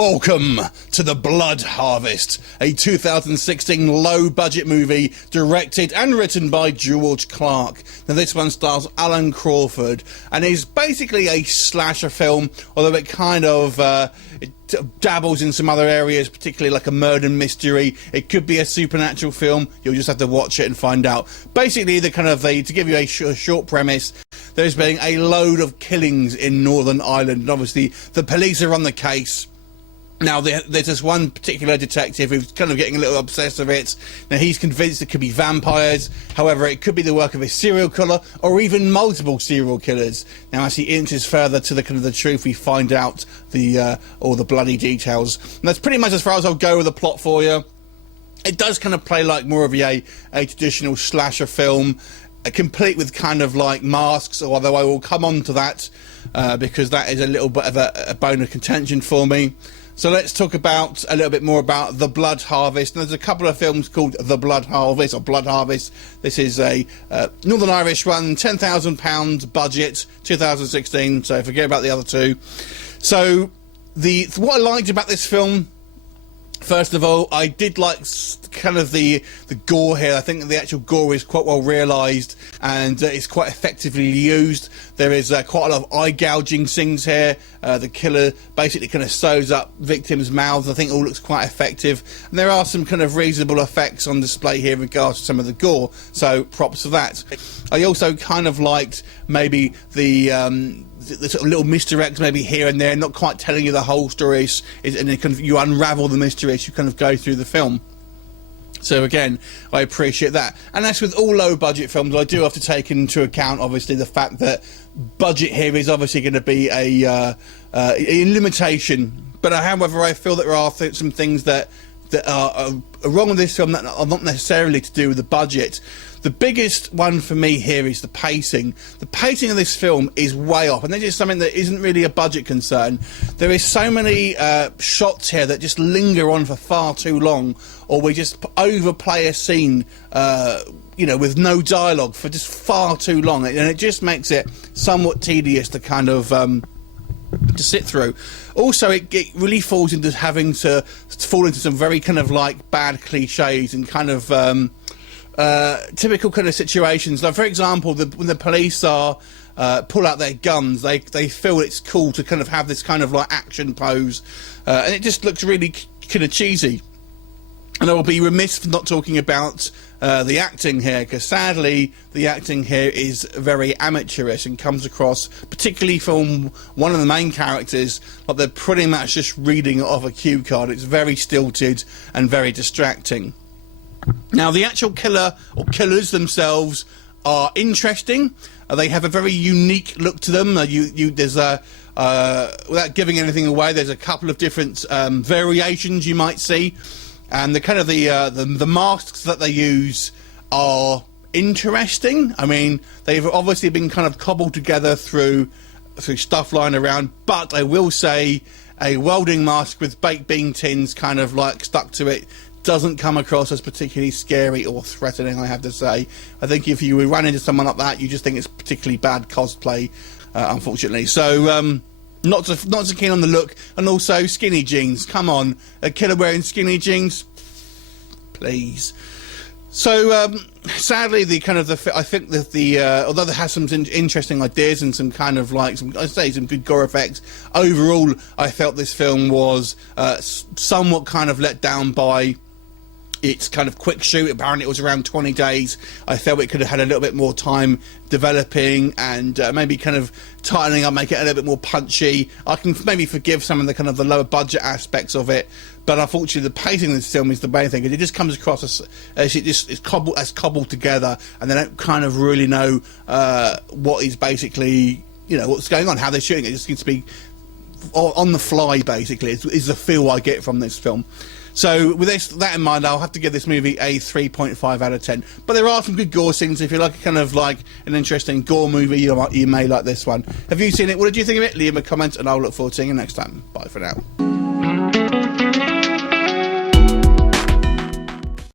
Welcome to The Blood Harvest, a 2016 low-budget movie directed and written by George Clark. Now this one stars Alan Crawford and is basically a slasher film, although it kind of it dabbles in some other areas, particularly like a murder mystery. It could be a supernatural film. You'll just have to watch it and find out. Basically, to give you a short premise, there's been a load of killings in Northern Ireland, and obviously the police are on the case. Now, there's this one particular detective who's kind of getting a little obsessed with it. Now, he's convinced it could be vampires. However, it could be the work of a serial killer or even multiple serial killers. Now, as he inches further to the truth, we find out all the bloody details. And that's pretty much as far as I'll go with the plot for you. It does kind of play like more of a traditional slasher film, complete with kind of like masks, although I will come on to that because that is a little bit of a bone of contention for me. So let's talk about a little bit more about The Blood Harvest. And there's a couple of films called The Blood Harvest or Blood Harvest. This is a Northern Irish one, £10,000 budget, 2016. So forget about the other two. So what I liked about this film, first of all, I did like kind of the gore here. I think the actual gore is quite well realised and it's quite effectively used. There is quite a lot of eye gouging scenes here. The killer basically kind of sews up victims' mouths. I think it all looks quite effective. And there are some kind of reasonable effects on display here in regards to some of the gore. So props for that. I also kind of liked maybe the sort of little misdirects maybe here and there, not quite telling you the whole story, and you unravel the mystery as you kind of go through the film. So again, I appreciate that. And as with all low-budget films, I do have to take into account, obviously, the fact that budget here is obviously going to be a limitation. But however, I feel that there are some things that are wrong with this film that are not necessarily to do with the budget. The biggest one for me here is the pacing. The pacing of this film is way off, and this is something that isn't really a budget concern. There is so many shots here that just linger on for far too long, or we just overplay a scene, with no dialogue for just far too long, and it just makes it somewhat tedious to kind of to sit through. Also, it really falls into having to fall into some very kind of like bad cliches and kind of typical kind of situations. Like, for example, when the police pull out their guns, they feel it's cool to kind of have this kind of like action pose, and it just looks really kind of cheesy. And I will be remiss for not talking about the acting here, because sadly the acting here is very amateurish and comes across, particularly from one of the main characters, like they're pretty much just reading off a cue card. It's very stilted and very distracting. Now, the actual killer or killers themselves are interesting. They have a very unique look to them. There's without giving anything away, there's a couple of different variations you might see. And the masks that they use are interesting. I mean, they've obviously been kind of cobbled together through stuff lying around. But I will say, a welding mask with baked bean tins kind of like stuck to it doesn't come across as particularly scary or threatening, I have to say. I think if you run into someone like that, you just think it's particularly bad cosplay, unfortunately. So, not so keen on the look. And also skinny jeans. Come on, a killer wearing skinny jeans, please. So sadly, I think that although there has some interesting ideas and some kind of like some good gore effects, overall I felt this film was somewhat kind of let down by its kind of quick shoot. Apparently it was around 20 days. I felt it could have had a little bit more time developing and maybe kind of tightening up, make it a little bit more punchy. I can maybe forgive some of the kind of the lower budget aspects of it, but unfortunately the pacing of this film is the main thing. It just comes across as it's cobbled together, and they don't kind of really know what is basically, what's going on, how they're shooting it. It just seems to be on the fly, basically, is the feel I get from this film. So with that in mind, I'll have to give this movie a 3.5 out of 10. But there are some good gore scenes. If you like kind of like an interesting gore movie, you may like this one. Have you seen it? What did you think of it? Leave a comment and I'll look forward to seeing you next time. Bye for now.